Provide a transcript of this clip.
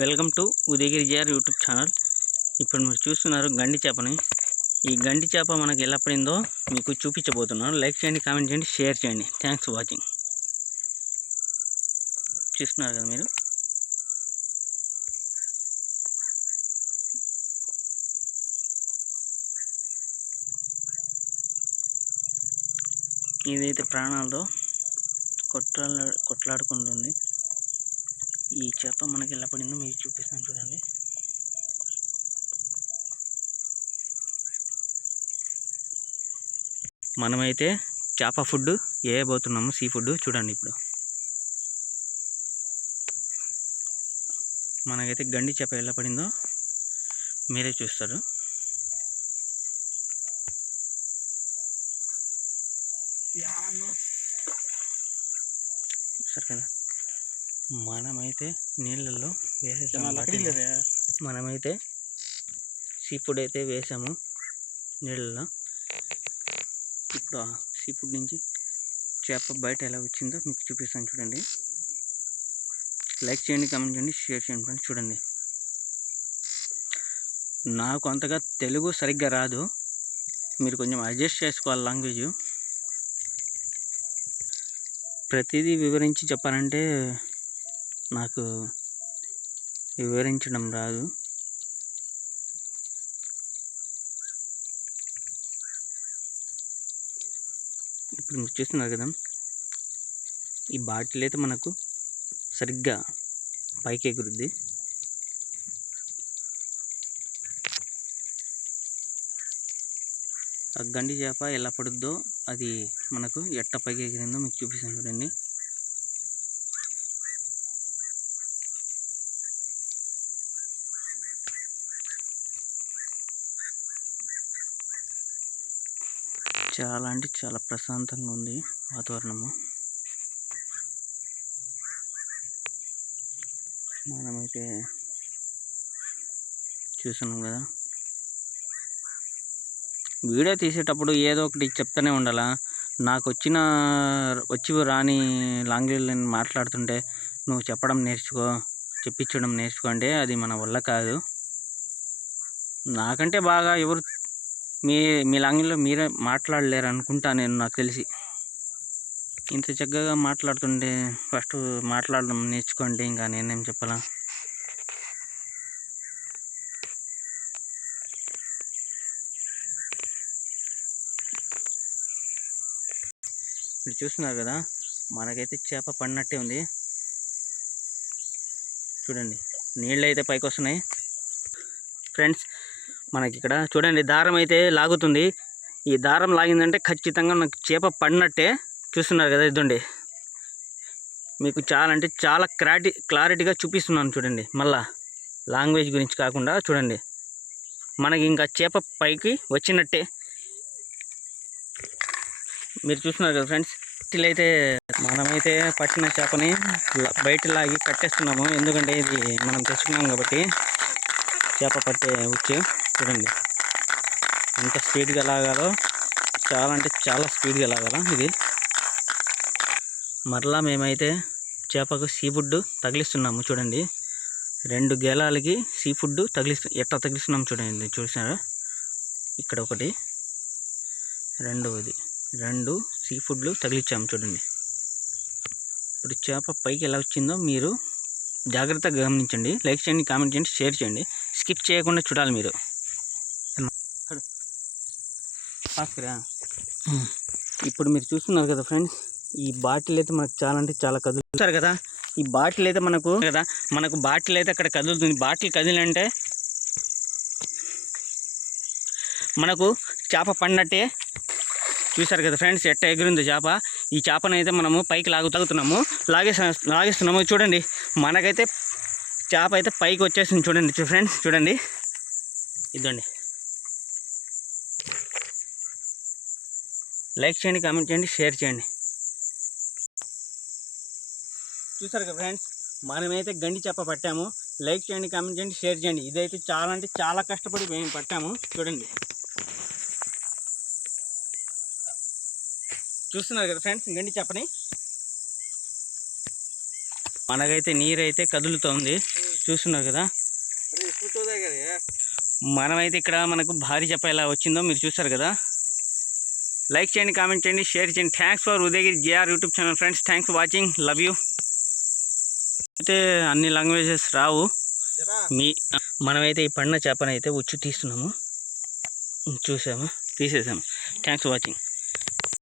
Welcome to Udayagiri JR YouTube channel. ఇప్పుడు మీరు చూస్తున్నారు గండి చేపని. ఈ గండి చేప మనకు ఎలా పడిందో మీకు చూపించబోతున్నాను. లైక్ చేయండి కామెంట్ చేయండి షేర్ చేయండి. Thanks for watching. చూస్తున్నారు కదా మీరు? ఇదైతే ప్రాణాలతో కొట్లా కొట్లాడుకుంటుంది. ఈ చేప మనకి ఎలా పడిందో మీకు చూపిస్తాను చూడండి. మనమైతే చేప ఫుడ్ వేయబోతున్నాము సీ ఫుడ్ చూడండి ఇప్పుడు. మనకైతే గండి చేప ఎలా పడిందో మీరే చూస్తారు. సరే కదా మనమైతే నీళ్ళల్లో వేసేసాము. మనమైతే సీ ఫుడ్ అయితే వేసాము నీళ్ళలో ఇప్పుడు ఆ సీ ఫుడ్ నుంచి చేప బయట ఎలా వచ్చిందో మీకు చూపిస్తాను చూడండి. లైక్ చేయండి కామెంట్ చేయండి షేర్ చేయండి ఫ్రెండ్స్ చూడండి. నాకు అంతగా తెలుగు సరిగ్గా రాదు. మీరు కొంచెం అడ్జస్ట్ చేసుకోవాలి లాంగ్వేజ్. ప్రతిదీ వివరించి చెప్పాలంటే నాకు వివరించడం రాదు. ఇప్పుడు మీరు చూస్తున్నారు కదా ఈ బాటిల్ అయితే మనకు సరిగ్గా పైకి ఎగురుద్ది. ఆ గండి చేప ఎలా పడుద్దో అది మనకు ఎట్ట పైకి ఎగిరిందో మీకు చూపిస్తాను చూడండి. చాలా అంటే చాలా ప్రశాంతంగా ఉంది వాతావరణము. మనమైతే చూస్తున్నాం కదా. వీడియో తీసేటప్పుడు ఏదో ఒకటి చెప్తూనే ఉండాలా. నాకు వచ్చిన వచ్చి రాని లాంగ్వేజ్ నేను మాట్లాడుతుంటే నువ్వు చెప్పడం నేర్చుకో చెప్పించడం నేర్చుకో అంటే అది మన వల్ల కాదు. నాకంటే బాగా ఎవరు మీ మీ లాంగ్వేజ్లో మీరే మాట్లాడలేరు అనుకుంటా నేను నాకు తెలిసి. ఇంత చక్కగా మాట్లాడుతుంటే ఫస్ట్ మాట్లాడడం నేర్చుకోండి ఇంకా నేనేం చెప్పాలా? మీరు చూస్తున్నారు కదా మనకైతే చేప పడినట్టే ఉంది. చూడండి నీళ్ళు అయితే పైకి వస్తున్నాయి ఫ్రెండ్స్ మనకి ఇక్కడ చూడండి దారం అయితే లాగుతుంది. ఈ దారం లాగిందంటే ఖచ్చితంగా నాకు చేప పడినట్టే చూస్తున్నారు కదా ఇదండి. మీకు చాలా అంటే చాలా క్లారిటీ క్లారిటీగా చూపిస్తున్నాను చూడండి. మళ్ళా లాంగ్వేజ్ గురించి కాకుండా చూడండి. మనకి ఇంకా చేప పైకి వచ్చినట్టే. మీరు చూస్తున్నారు కదా ఫ్రెండ్స్ అయితే మనమైతే పట్టిన చేపని బయట లాగి కట్టేస్తున్నాము. ఎందుకంటే ఇది మనం తెచ్చుకున్నాం కాబట్టి చేప పట్టే వచ్చి చూడండి. ఎంత స్పీడ్గా లాగాలో చాలా అంటే చాలా స్పీడ్గా లాగాల ఇది. మరలా మేమైతే చేపకు సీ ఫుడ్ తగిలిస్తున్నాము చూడండి. రెండు గేలాలకి సీ ఫుడ్ తగిలిస్తు ఎట్లా తగిలిస్తున్నాం చూడండి చూసినారా? ఇక్కడ ఒకటి రెండవది రెండు సీ ఫుడ్లు తగిలిచ్చాము చూడండి. ఇప్పుడు చేప పైకి ఎలా వచ్చిందో మీరు జాగ్రత్తగా గమనించండి. లైక్ చేయండి కామెంట్ చేయండి షేర్ చేయండి. స్కిప్ చేయకుండా చూడాలి మీరు. ఫాస్ట్గా ఇప్పుడు మీరు చూస్తున్నారు కదా ఫ్రెండ్స్ ఈ బాటిల్ అయితే మనకు చాలా అంటే చాలా కదులుతారు కదా? ఈ బాటిల్ అయితే మనకు కదా? మనకు బాటిల్ అయితే అక్కడ కదులుతుంది. బాటిల్ కదిలంటే మనకు చేప పడినట్టే చూసారు కదా ఫ్రెండ్స్ ఎట్ట ఎగిరిందో చేప. ఈ చేపను అయితే మనము పైకి లాగు తాగుతున్నాము లాగేసా లాగేస్తున్నాము. చూడండి మనకైతే చేప అయితే పైకి వచ్చేసింది. చూడండి చూ- ఫ్రెండ్స్ చూడండి. ఇదండి లైక్ చేయండి కామెంట్ చేయండి షేర్ చేయండి. చూసారు కదా ఫ్రెండ్స్ మనమైతే గండి చేప పట్టాము. లైక్ చేయండి కామెంట్ చేయండి షేర్ చేయండి. ఇదైతే చాలా అంటే చాలా కష్టపడి మేము పట్టాము. చూడండి. చూస్తున్నారు కదా ఫ్రెండ్స్ గండి చేపని? మనకైతే నీరు అయితే కదులుతోంది. చూస్తున్నారు కదా? మనమైతే ఇక్కడ మనకు భారీ చెప్ప ఎలా వచ్చిందో మీరు చూస్తారు కదా? లైక్ చేయండి కామెంట్ చేయండి షేర్ చేయండి. Thanks for Udayagiri GR YouTube channel friends thanks for watching love you అయితే అన్ని లాంగ్వేజెస్ రావు. మీ మనమైతే ఈ పండిన చేపనైతే ఉచ్చు తీస్తున్నాము. చూసాము. తీసేసాము. Thanks for watching